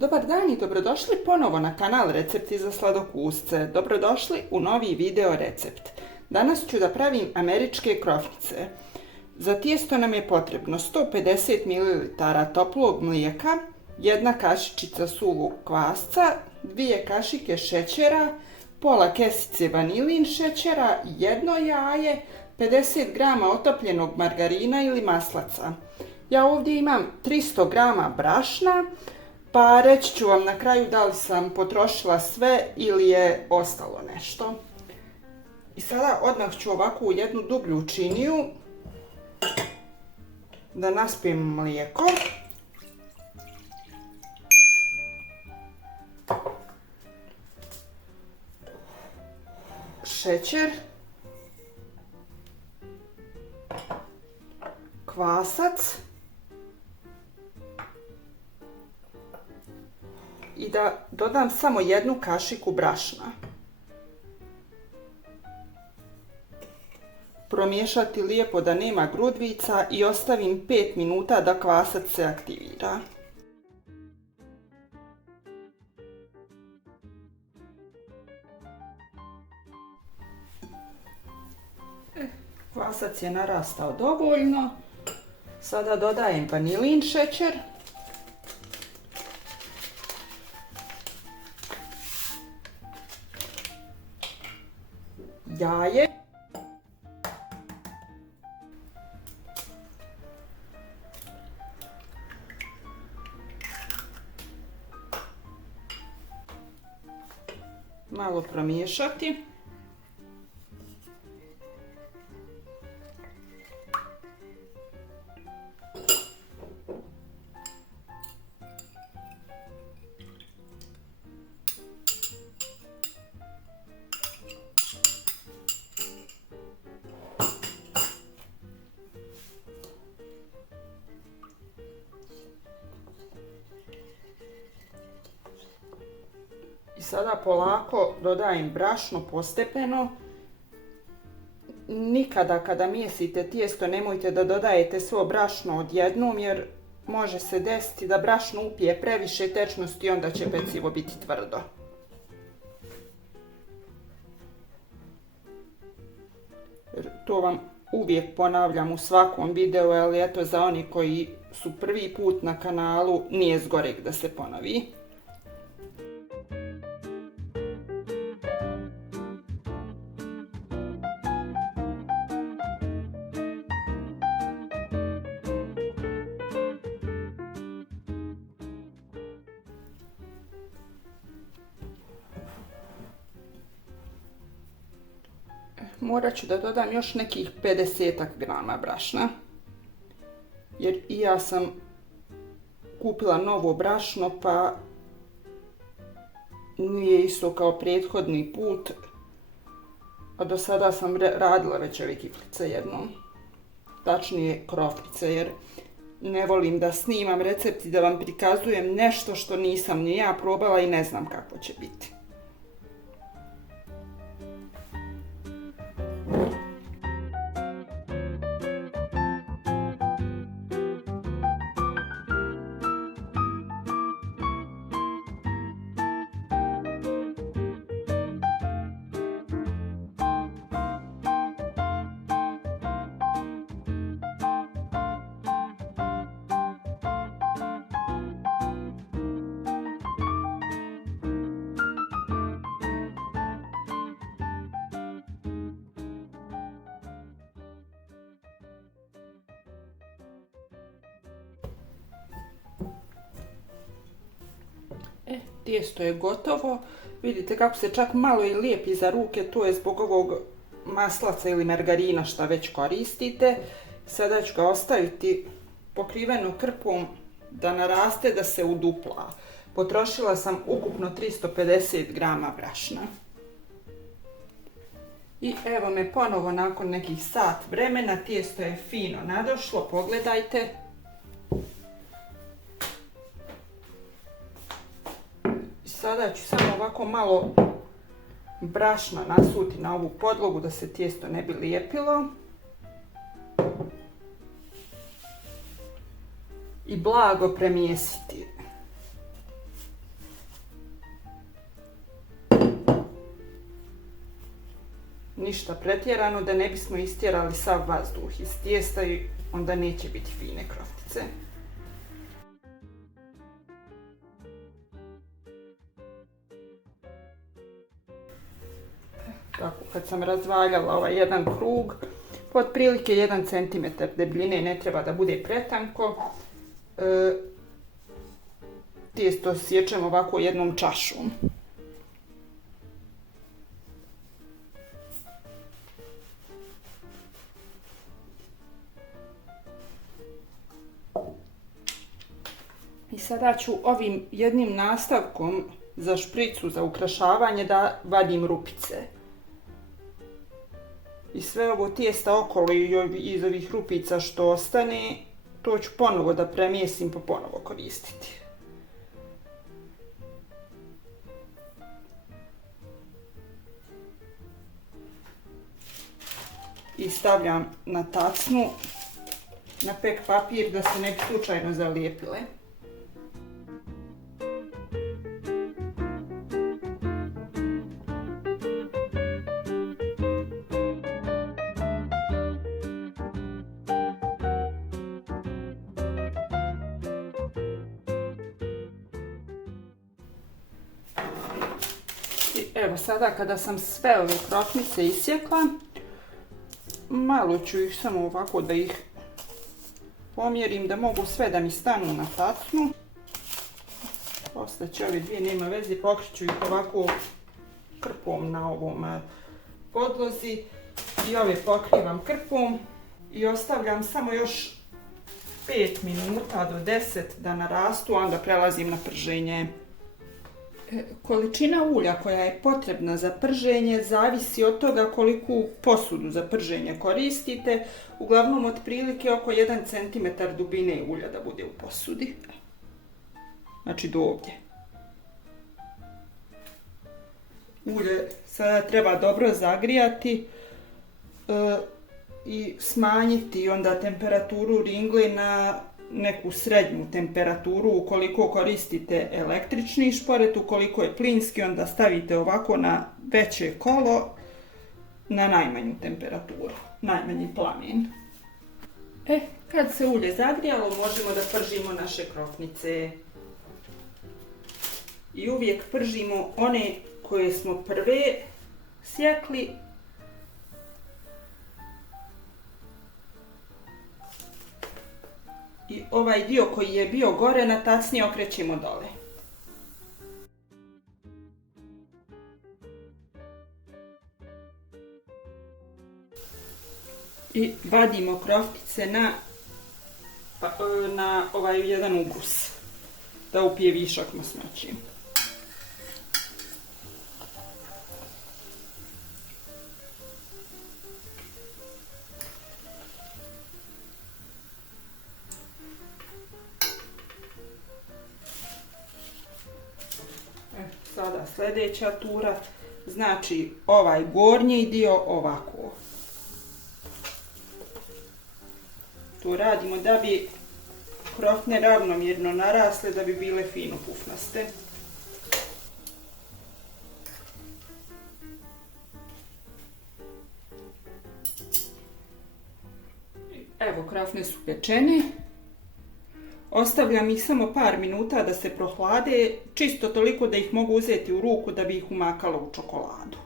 Dobar dan i dobrodošli ponovo na kanal Recepti za sladokusce. Dobrodošli u novi video recept. Danas ću da pravim američke krofnice. Za tijesto nam je potrebno 150 ml toplog mlijeka, jedna kašičica suvog kvasca, 2 kašike šećera, pola kesice vanilin šećera, jedno jaje, 50 g otopljenog margarina ili maslaca. Ja ovdje imam 300 g brašna, pa reći ću vam na kraju da li sam potrošila sve ili je ostalo nešto. I sada odmah ću ovako u jednu dublju činiju da naspijem mlijeko. Šećer. Kvasac. I da dodam samo jednu kašiku brašna. Promiješati lijepo da nema grudvica i ostavim 5 minuta da kvasac se aktivira. Kvasac je narastao dovoljno. Sada dodajem vanilin šećer. Jaje. Malo promiješati. I sada polako dodajem brašno postepeno. Nikada kada mijesite tijesto nemojte da dodajete svo brašno odjednom jer može se desiti da brašno upije previše tečnosti i onda će pecivo biti tvrdo. To vam uvijek ponavljam u svakom videu, ali eto za oni koji su prvi put na kanalu nije zgoreg da se ponovi. Morat ću da dodam još nekih 50 grama brašna. Jer i ja sam kupila novo brašno pa nije isto kao prethodni put. A do sada sam radila već ove kiflice jednom. Tačnije krofnice jer ne volim da snimam recept i da vam prikazujem nešto što nisam ni ja probala i ne znam kako će biti. Tijesto je gotovo. Vidite kako se čak malo i lijepi za ruke, to je zbog ovog maslaca ili margarina što već koristite. Sada ću ga ostaviti pokriveno krpom da naraste, da se udupla. Potrošila sam ukupno 350 grama brašna. I evo me ponovo nakon nekih sat vremena, tijesto je fino nadošlo, pogledajte. Sada ću samo ovako malo brašna nasuti na ovu podlogu da se tijesto ne bi lijepilo. I blago premijesiti. ništa pretjerano da ne bismo istjerali sav vazduh iz tijesta i onda neće biti fine kroftice. Tako, kad sam razvaljala ovaj jedan krug, otprilike 1 cm debljine, ne treba da bude pretanko, tijesto sječem ovako jednom čašom. I sada ću ovim jednim nastavkom za špricu, za ukrašavanje da vadim rupice. I sve ovo tijesta okolo i iz ovih rupica što ostane, to ću ponovo da premjesim pa ponovo koristiti. I stavljam na tacnu, na pek papir da se ne bi slučajno zalijepile. Evo sada kada sam sve ove krofnice isjekla, malo ću ih samo ovako da ih pomjerim da mogu sve da mi stanu na tacnu. Ostaće ove dvije, nema veze, pokriću ih ovako krpom na ovom podlozi i ove pokrivam krpom i ostavljam samo još 5 minuta do 10 da narastu, a onda prelazim na prženje. Količina ulja koja je potrebna za prženje zavisi od toga koliku posudu za prženje koristite. Uglavnom otprilike oko 1 cm dubine ulja da bude u posudi. Znači do ovdje. Ulje sada treba dobro zagrijati i smanjiti onda temperaturu ringle na neku srednju temperaturu. Ukoliko koristite električni šporet, ukoliko je plinski, onda stavite ovako na veće kolo na najmanju temperaturu, najmanji plamen. Kad se ulje zagrijalo, možemo da pržimo naše krofnice. I uvijek pržimo one koje smo prve sjekli. I ovaj dio koji je bio gore na tacni okrećemo dole. I vadimo kroftice na ovaj jedan ubrus, da upije višak masnoće. Sada sljedeća tura, znači ovaj gornji dio ovako. To radimo da bi krofne ravnomjerno narasle, da bi bile fino pufnaste. Evo, krofne su pečene. Ostavljam ih samo par minuta da se prohlade, čisto toliko da ih mogu uzeti u ruku da bi ih umakala u čokoladu.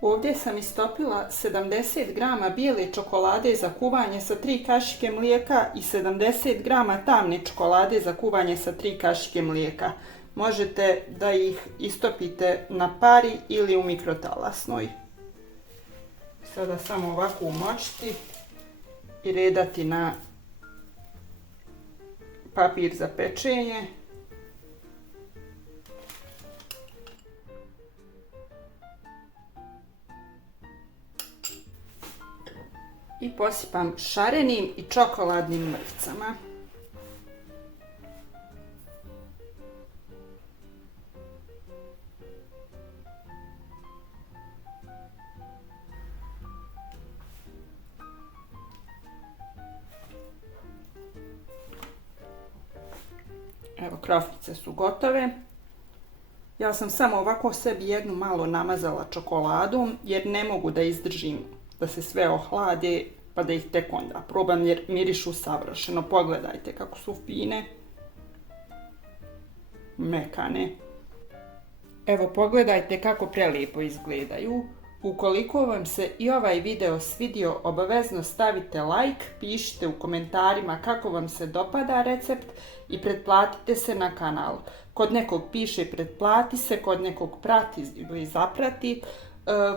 Ovdje sam istopila 70 grama bijele čokolade za kuvanje sa 3 kašike mlijeka i 70 grama tamne čokolade za kuvanje sa 3 kašike mlijeka. Možete da ih istopite na pari ili u mikrotalasnoj. Sada samo ovako umočiti i redati na papir za pečenje. I posipam šarenim i čokoladnim mrvicama. Evo, krofnice su gotove. Ja sam samo ovako sebi jednu malo namazala čokoladom jer ne mogu da izdržim da se sve ohlade pa da ih tek onda probam jer mirišu savršeno. Pogledajte kako su fine, mekane. Evo pogledajte kako prelijepo izgledaju. Ukoliko vam se i ovaj video svidio, obavezno stavite like, pišite u komentarima kako vam se dopada recept i pretplatite se na kanal. Kod nekog piše pretplati se, kod nekog prati ili zaprati,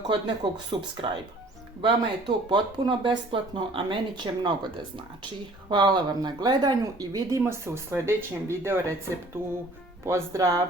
kod nekog subscribe. Vama je to potpuno besplatno, a meni će mnogo da znači. Hvala vam na gledanju i vidimo se u sljedećem video receptu. Pozdrav!